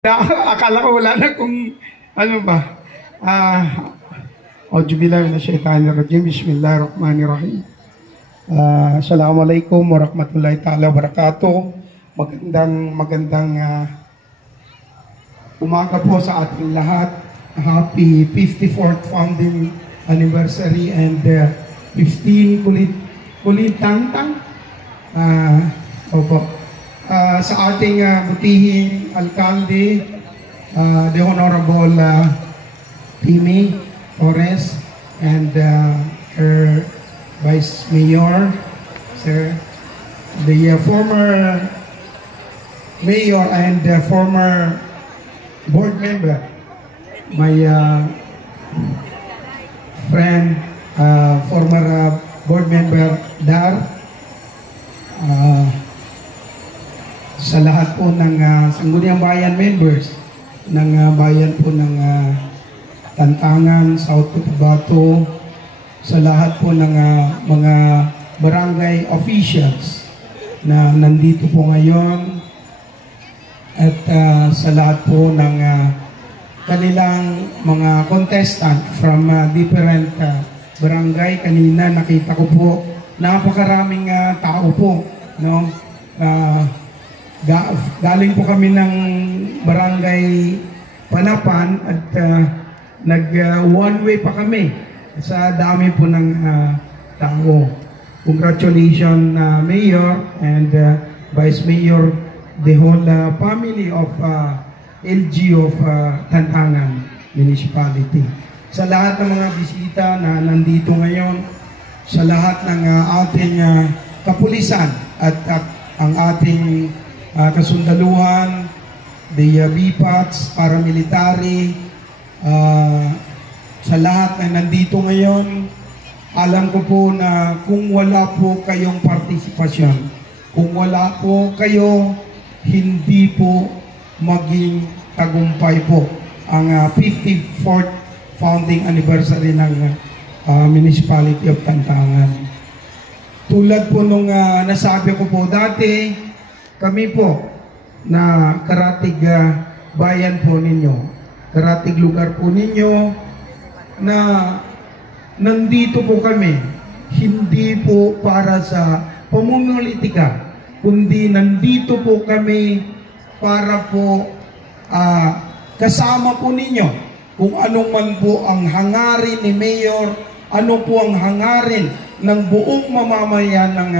Akala ko wala na kung ano ba. Auzubillahi minasyaitanir rajim. Bismillahirrahmanirrahim. Assalamualaikum warahmatullahi taala wabarakatuh. Magandang umaga po sa ating lahat. Happy 54th founding anniversary and 15 kulitang-tang. Opo. Sa ating butihing alkalde, the Honorable Timmy Torres, and her Vice Mayor, sir, the former mayor and former board member, my friend, former board member Dar, sa lahat po ng Sangguniang Bayan members ng bayan po ng Tantangan, South Cotabato, sa lahat po ng mga barangay officials na nandito po ngayon, at sa lahat po ng kanilang mga contestant from different barangay. Kanina nakita ko po napakaraming tao po, no? Galing po kami ng barangay Panapan at nag one way pa kami sa dami po ng tao. Congratulations Mayor and Vice Mayor, the whole family of LG of Tantangan Municipality. Sa lahat ng mga bisita na nandito ngayon, sa lahat ng ating kapulisan at ang ating kasundaluhan, the BPATs, paramilitary, sa lahat na nandito ngayon, alam ko po na kung wala po kayong partisipasyon, kung wala po kayo, hindi po maging tagumpay po ang 54th founding anniversary ng Municipality of Tantangan. Tulad po nung nasabi ko po dati, kami po na karatig bayan po ninyo, karatig lugar po ninyo, na nandito po kami, hindi po para sa pamumulitika, kundi nandito po kami para po kasama po ninyo kung anong man po ang hangarin ni Mayor, ano po ang hangarin ng buong mamamayan ng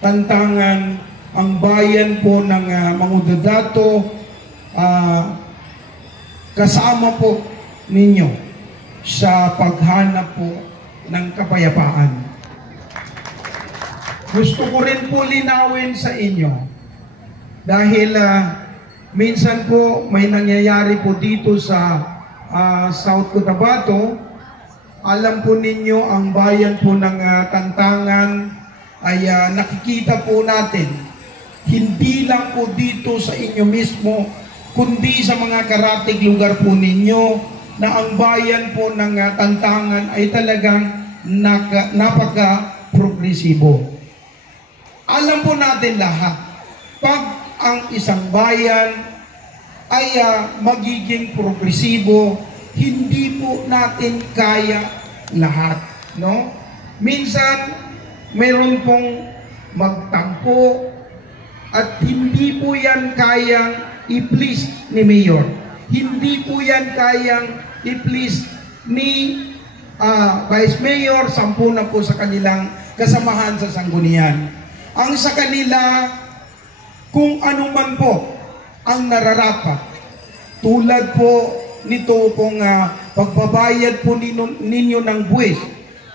Tantangan, ang bayan po ng Mangudadato, kasama po ninyo sa paghanap po ng kapayapaan. Gusto ko rin po linawin sa inyo dahil minsan po may nangyayari po dito sa South Cotabato. Alam po ninyo ang bayan po ng Tantangan ay nakikita po natin hindi lang po dito sa inyo mismo, kundi sa mga karatig lugar po ninyo, na ang bayan po ng Tantangan ay talagang napaka-progresibo. Alam po natin lahat, pag ang isang bayan ay magiging progresibo, hindi po natin kaya lahat, no? Minsan, mayroon pong magtampo, at hindi po yan kayang i-please ni Mayor. Hindi po yan kayang i-please ni Vice Mayor, 10 na po sa kanilang kasamahan sa sanggunian. Ang sa kanila, kung ano man po ang nararapat, tulad po nito pong pagbabayad po ninyo ng buwis,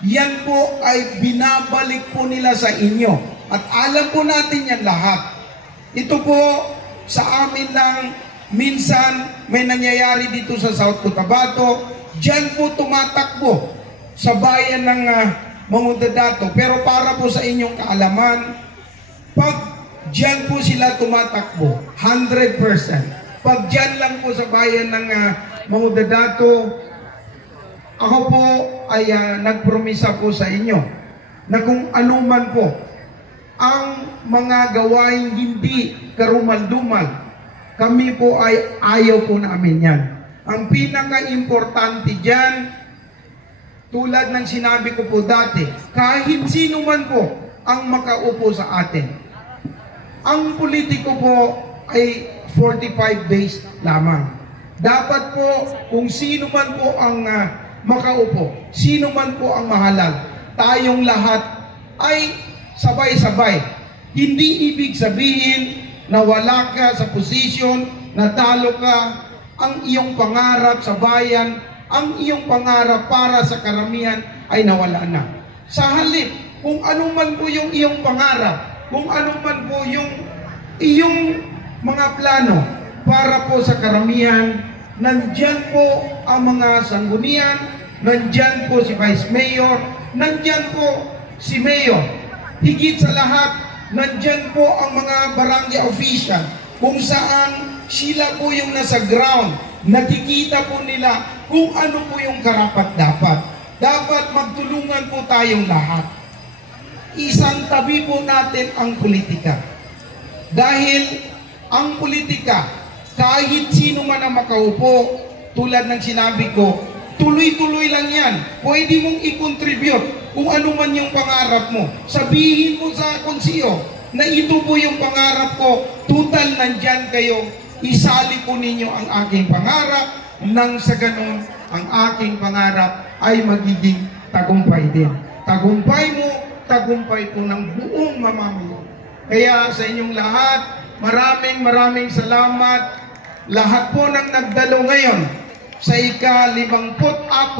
yan po ay binabalik po nila sa inyo. At alam po natin yan lahat. Ito po sa amin lang, minsan may nangyayari dito sa South Cotabato, dyan po tumatakbo sa bayan ng Mangudadato. Pero para po sa inyong kaalaman, pag dyan po sila tumatakbo, 100%. Pag dyan lang po sa bayan ng Mangudadato, ako po ay nagpromisa po sa inyo na kung anuman po ang mga gawain hindi karumal-dumal, kami po ay ayaw po namin yan. Ang pinaka-importante dyan, tulad ng sinabi ko po dati, kahit sino man po ang makaupo sa atin. Ang politiko po ay 45 days lamang. Dapat po kung sino man po ang makaupo, sino man po ang mahalal, tayong lahat ay sabay-sabay. Hindi ibig sabihin na wala ka sa posisyon, natalo ka, ang iyong pangarap sa bayan, ang iyong pangarap para sa karamihan ay nawala na. Sa halip, kung ano man po yung iyong pangarap, kung ano man po yung iyong mga plano para po sa karamihan, nandyan po ang mga sanggunian, nandyan po si Vice Mayor, nandyan po si Mayor. Higit sa lahat, nandyan po ang mga barangay official kung saan sila po yung nasa ground. Nakikita po nila kung ano po yung karapat-dapat. Dapat magtulungan po tayong lahat. Isang tabi po natin ang politika. Dahil ang politika, kahit sino man ang makaupo, tulad ng sinabi ko, tuloy-tuloy lang yan. Pwede mong i-contribute kung ano man yung pangarap mo. Sabihin mo sa konsiyo na ito po yung pangarap ko, total nandyan kayo, isali po ninyo ang aking pangarap, nang sa ganun, ang aking pangarap ay magiging tagumpay din. Tagumpay mo, tagumpay po ng buong mamamayan. Kaya sa inyong lahat, maraming salamat. Lahat po ng nagdalo ngayon sa ika-54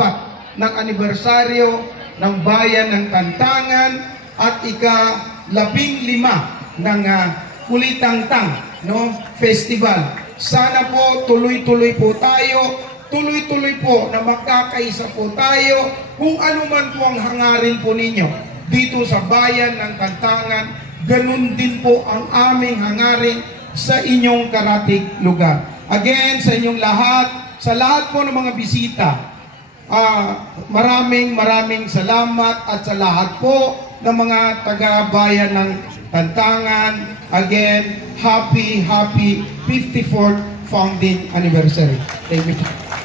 ng anibersaryo ng Bayan ng Kantangan at ika-15 ng Kulitangtang Festival. Sana po tuloy-tuloy po tayo, tuloy-tuloy po na magkakaisa po tayo kung ano man po ang hangarin po ninyo dito sa Bayan ng Kantangan. Ganun din po ang aming hangarin sa inyong karatig lugar. Again, sa inyong lahat, sa lahat po ng mga bisita, maraming salamat at sa lahat po ng mga taga-bayan ng Kantangan. Again, happy 54th founding anniversary. Thank you.